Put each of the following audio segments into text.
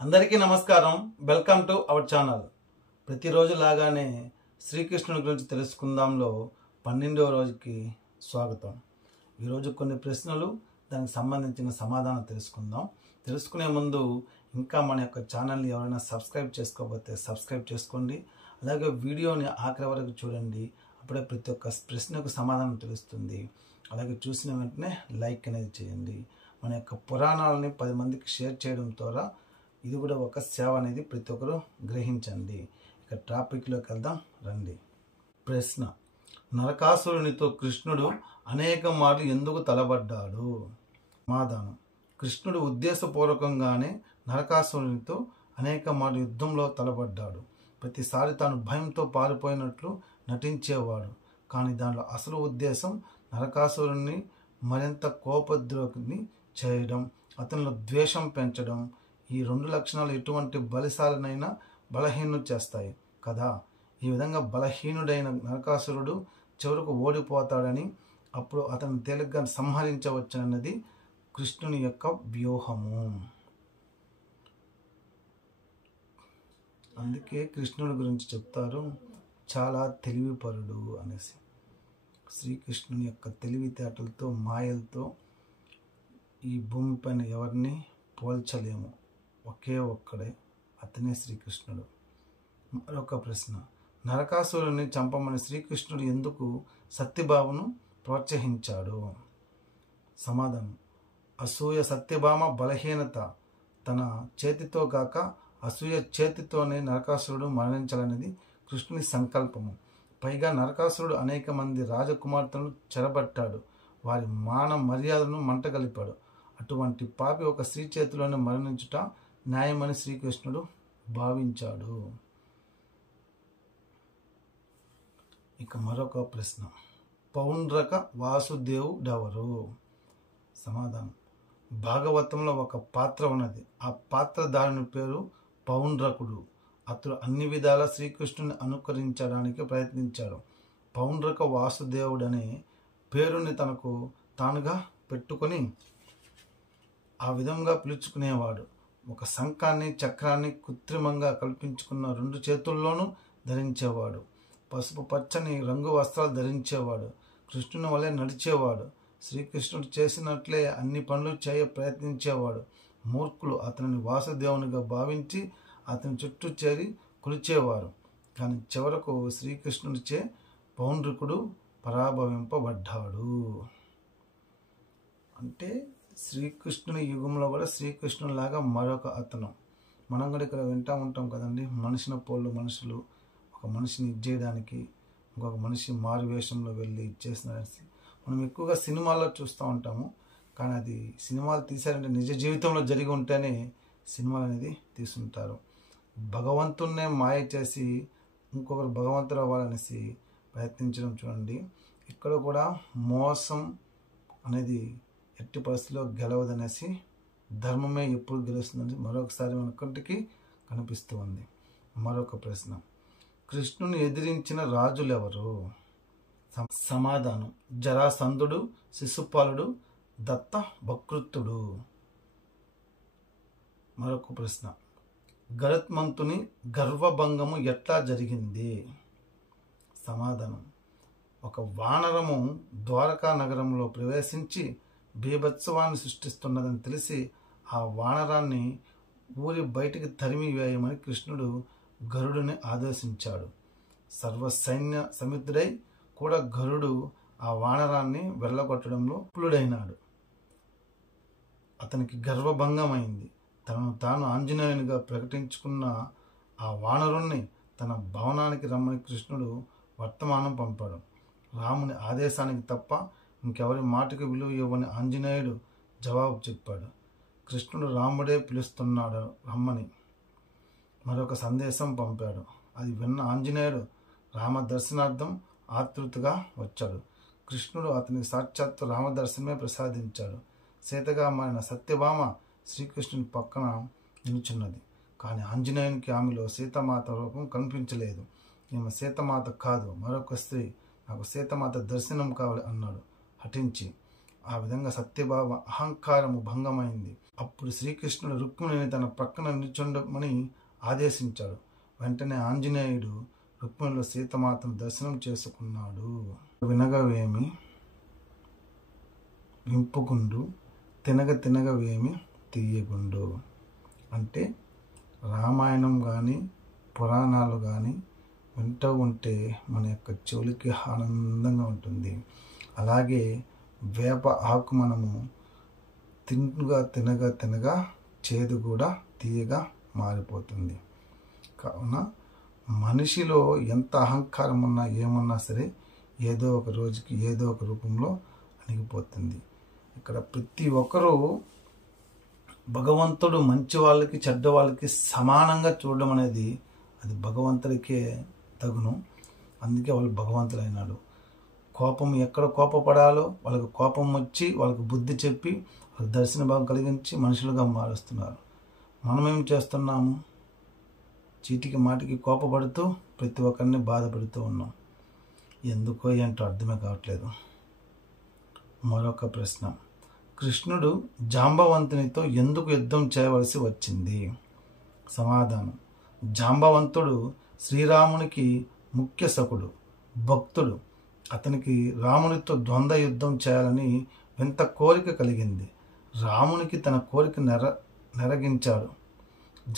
అందరికీ నమస్కారం. Welcome to our channel. ప్రతిరోజు లాగానే శ్రీకృష్ణుడి గురించి తెలుసుకుందాంలో 12వ రోజుకి స్వాగతం. ఈరోజు కొన్ని ప్రశ్నలు దానికి సంబంధించిన సమాధానం తెలుసుకుందాం. తెలుసుకునే ముందు ఇంకా మన యొక్క ఛానల్ని ఎవరైనా సబ్స్క్రైబ్ చేసుకోకపోతే సబ్స్క్రైబ్ చేసుకోండి. అలాగే వీడియోని ఆఖరి వరకు చూడండి. అప్పుడే ప్రతి ఒక్క ప్రశ్నకు సమాధానం తెలుస్తుంది. అలాగే చూసిన వెంటనే లైక్ అనేది చేయండి. మన యొక్క పురాణాలని 10 మందికి షేర్ చేయడం ద్వారా ఇది కూడా ఒక సేవ అనేది ప్రతి ఒక్కరు గ్రహించండి. ఇక టాపిక్లోకి వెళ్దాం రండి. ప్రశ్న: నరకాసురునితో కృష్ణుడు అనేక మార్లు ఎందుకు తలబడ్డాడు? సమాధానం: కృష్ణుడు ఉద్దేశపూర్వకంగానే నరకాసురునితో అనేక మార్లు యుద్ధంలో తలబడ్డాడు. ప్రతిసారి తాను భయంతో పారిపోయినట్లు నటించేవాడు. కానీ దానిలో అసలు ఉద్దేశం నరకాసురుణ్ణి మరింత కోపద్రోగిని చేయడం, అతనిలో ద్వేషం పెంచడం. ఈ 2 లక్షణాలు ఎటువంటి బలిశాలనైనా బలహీనుడు చేస్తాయి కదా. ఈ విధంగా బలహీనుడైన నరకాసురుడు చివరకు ఓడిపోతాడని, అప్పుడు అతన్ని తేలిగ్గా సంహరించవచ్చన్నది కృష్ణుని యొక్క వ్యూహము. అందుకే కృష్ణుడి గురించి చెప్తారు చాలా తెలివిపరుడు అనేసి. శ్రీకృష్ణుని యొక్క తెలివితేటలతో మాయలతో ఈ భూమిపైన ఎవరిని పోల్చలేము. ఒకే ఒక్కడే, అతనే శ్రీకృష్ణుడు. మరొక ప్రశ్న: నరకాసురుని చంపమని శ్రీకృష్ణుడు ఎందుకు సత్యభామను ప్రోత్సహించాడు? సమాధానం: అసూయ సత్యభామ బలహీనత. తన చేతితో కాక అసూయ చేతితోనే నరకాసురుడు మరణించాలనేది కృష్ణుని సంకల్పము. పైగా నరకాసురుడు అనేక మంది రాజకుమార్తెలను చెరబట్టాడు. వారి మాన మర్యాదలను మంటగలిపాడు. అటువంటి పాపి ఒక స్త్రీ చేతిలోనే మరణించుట న్యాయమని శ్రీకృష్ణుడు భావించాడు. ఇక మరొక ప్రశ్న: పౌండ్రక వాసుదేవుడెవరు? సమాధానం: భాగవతంలో ఒక పాత్ర ఉన్నది. ఆ పాత్రధారుని పేరు పౌండ్రకుడు. అతడు అన్ని విధాల శ్రీకృష్ణుని అనుకరించడానికి ప్రయత్నించాడు. పౌండ్రక వాసుదేవుడనే పేరుని తనకు తానుగా పెట్టుకొని ఆ విధంగా పిలుచుకునేవాడు. ఒక శంఖాన్ని చక్రాన్ని కృత్రిమంగా కల్పించుకున్న 2 చేతుల్లోనూ ధరించేవాడు. పసుపు పచ్చని రంగు వస్త్రాలు ధరించేవాడు. కృష్ణుని వలె నడిచేవాడు. శ్రీకృష్ణుడు చేసినట్లే అన్ని పనులు చేయ ప్రయత్నించేవాడు. మూర్ఖులు అతనిని వాసుదేవునిగా భావించి అతని చుట్టూ చేరి కొలిచేవారు. కానీ చివరకు శ్రీకృష్ణుడిచే పౌండ్రకుడు పరాభవింపబడ్డాడు. అంటే శ్రీకృష్ణుని యుగంలో కూడా శ్రీకృష్ణునిలాగా మరొక అతను. మనం కూడా ఇక్కడ వింటూ ఉంటాం కదండి, మనిషిని పోళ్ళు మనుషులు ఒక మనిషిని ఇచ్చేయడానికి ఇంకొక మనిషి మారు వేషంలో వెళ్ళి ఇచ్చేసినారని మనం ఎక్కువగా సినిమాల్లో చూస్తూ ఉంటాము. కానీ అది సినిమాలు తీశారంటే నిజ జీవితంలో జరిగి ఉంటేనే సినిమాలు అనేది తీసుంటారు. భగవంతున్నే మాయ చేసి ఇంకొకరు భగవంతుడు అవ్వాలనేసి ప్రయత్నించడం చూడండి. ఇక్కడ కూడా మోసం అనేది ఎట్టి పరిస్థితిలో గెలవదనేసి, ధర్మమే ఎప్పుడు గెలుస్తుందని మరొకసారి మన కంటికి కనిపిస్తూ ఉంది. మరొక ప్రశ్న: కృష్ణుని ఎదిరించిన రాజులెవరు? సమాధానం: జరాసంధుడు, శిశుపాలుడు, దత్త వక్రుతుడు. మరొక ప్రశ్న: గరుత్మంతుని గర్వభంగము ఎట్లా జరిగింది? సమాధానం: ఒక వానరము ద్వారకా నగరంలో ప్రవేశించి బీభత్సవాన్ని సృష్టిస్తున్నదని తెలిసి ఆ వానరాన్ని ఊరి బయటికి తరిమి వేయమని కృష్ణుడు గరుడుని ఆదేశించాడు. సర్వసైన్య సముద్రుడై కూడా గరుడు ఆ వానరాన్ని వెళ్ళగొట్టడంలో విఫలుడైనాడు. అతనికి గర్వభంగమైంది. తనను తాను ఆంజనేయునిగా ప్రకటించుకున్న ఆ వానరుణ్ణి తన భవనానికి రమ్మని కృష్ణుడు వర్తమానం పంపాడు. రాముని ఆదేశానికి తప్ప ఇంకెవరి మాటకు విలువ ఇవ్వని ఆంజనేయుడు జవాబు చెప్పాడు. కృష్ణుడు రాముడే పిలుస్తున్నాడు రమ్మని మరొక సందేశం పంపాడు. అది విన్న ఆంజనేయుడు రామ దర్శనార్థం ఆతృతగా వచ్చాడు. కృష్ణుడు అతనికి సాక్షాత్తు రామదర్శనమే ప్రసాదించాడు. సీతగా మారిన సత్యభామ శ్రీకృష్ణుని పక్కన నిలుచున్నది. కానీ ఆంజనేయునికి ఆమెలో సీతమాత రూపం కనిపించలేదు. ఈమె సీతమాత కాదు, మరొక స్త్రీ. నాకు సీతమాత దర్శనం కావాలి అన్నాడు హఠించి. ఆ విధంగా సత్యభామ అహంకారము భంగమైంది. అప్పుడు శ్రీకృష్ణుడు రుక్మిణిని తన ప్రక్కన నిల్చుండమని ఆదేశించాడు. వెంటనే ఆంజనేయుడు రుక్మిణిలో సీతమాతను దర్శనం చేసుకున్నాడు. వినగవేమి వింపుకుండు, తినగవేమి తీయగుండు. అంటే రామాయణం కానీ పురాణాలు కానీ వింటూ ఉంటే మన యొక్క చెవులకి ఆనందంగా ఉంటుంది. అలాగే వేప ఆకు మనము తినగా చేదు కూడా తీయగా మారిపోతుంది. కావున మనిషిలో ఎంత అహంకారం ఉన్నా ఏమున్నా సరే ఏదో ఒక రోజుకి ఏదో ఒక రూపంలో అణిగిపోతుంది. ఇక్కడ ప్రతి ఒక్కరూ భగవంతుడు మంచి వాళ్ళకి చెడ్డ వాళ్ళకి సమానంగా చూడడం అనేది అది భగవంతుడికే తగును. అందుకే వాళ్ళు భగవంతుడైనాడు. కోపం ఎక్కడ కోపపడాలో వాళ్ళకి కోపం వచ్చి వాళ్ళకి బుద్ధి చెప్పి వాళ్ళకి దర్శన భావం కలిగించి మనుషులుగా మారుస్తున్నారు. మనమేం చేస్తున్నాము? చీటికి మాటికి కోపపడుతూ ప్రతి ఒక్కరిని బాధపడుతూ ఉన్నాం. ఎందుకో ఏంటో అర్థమే కావట్లేదు. మరొక ప్రశ్న, కృష్ణుడు జాంబవంతునితో ఎందుకు యుద్ధం చేయవలసి వచ్చింది? సమాధానం, జాంబవంతుడు శ్రీరామునికి ముఖ్య సఖుడు, భక్తుడు. అతనికి రామునితో ద్వంద్వ యుద్ధం చేయాలని వింత కోరిక కలిగింది. రామునికి తన కోరిక నెరగించాడు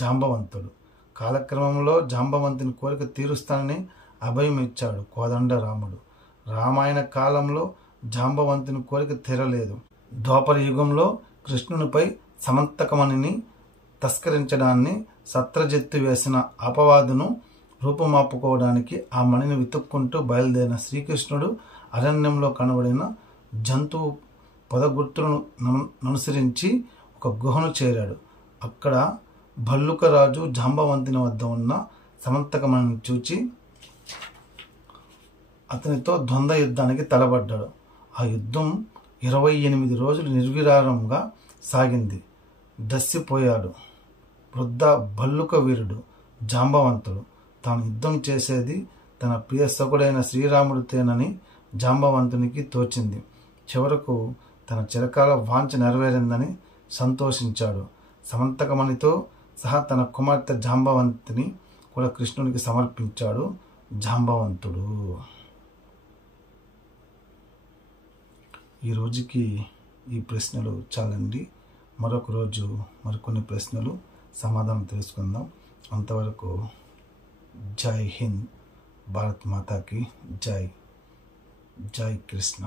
జాంబవంతుడు. కాలక్రమంలో జాంబవంతుని కోరిక తీరుస్తానని అభయం ఇచ్చాడు కోదండ రాముడు. రామాయణ కాలంలో జాంబవంతుని కోరిక తీరలేదు. ద్వాపర యుగంలో కృష్ణునిపై సమంతకమణిని తస్కరించడాన్ని సత్రజిత్తు వేసిన అపవాదును రూపుమాపుకోవడానికి ఆ మణిని వెతుక్కుంటూ బయలుదేరిన శ్రీకృష్ణుడు అరణ్యంలో కనబడిన జంతువు పొదగుర్తులను అనుసరించి ఒక గుహను చేరాడు. అక్కడ భల్లుకరాజు జాంబవంతుని వద్ద ఉన్న సమంతకమణిని చూచి అతనితో ద్వంద్వ యుద్ధానికి తలబడ్డాడు. ఆ యుద్ధం 28 రోజులు నిర్విరామంగా సాగింది. దస్సిపోయాడు వృద్ధ భల్లుక వీరుడు జాంబవంతుడు. తాను యుద్ధం చేసేది తన ప్రియ సఖుడైన శ్రీరాముడితోనని జాంబవంతునికి తోచింది. చివరకు తన చిరకాల వాంఛ నెరవేరిందని సంతోషించాడు. సమంతకమణితో సహా తన కుమార్తె జాంబవంతిని కూడా కృష్ణునికి సమర్పించాడు జాంబవంతుడు. ఈ రోజుకి ఈ ప్రశ్నలు చాలండి. మరొక రోజు మరికొన్ని ప్రశ్నలు సమాధానం తెలుసుకుందాం. అంతవరకు జై హింద్, భారత్ మాతాకి జై. జై కృష్ణ.